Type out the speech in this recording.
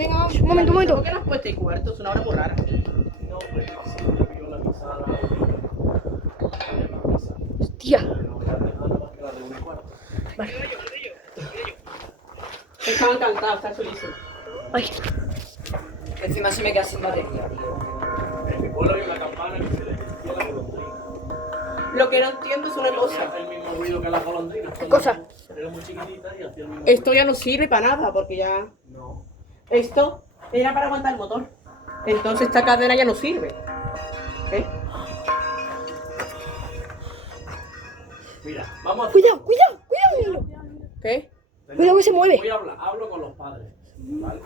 Venga, un momento, un momento. ¿Por qué no has puesto y cuarto? Es una hora muy rara. No, pues sí, me pidió la misa a la 1. Hostia. Nada más que la de 1:15. Vale. Estaba encantado, está chulísimo. Ay. Encima se me queda sin batería, tío. En mi pueblo hay una campana que se le decía la golondrina. Lo que no entiendo es una cosa. Hace el mismo ruido que las golondrinas. ¿Qué cosa? Era muy chiquitita y hacía el mismo Esto ya no sirve para nada, porque ya... ruido. No. Esto era para aguantar el motor. Entonces esta cadena ya no sirve. ¿Eh? Mira, vamos a... Cuidado, cuidado, cuidado. ¿Qué? Cuidado que se mueve. Voy a hablar, hablo con los padres, ¿vale?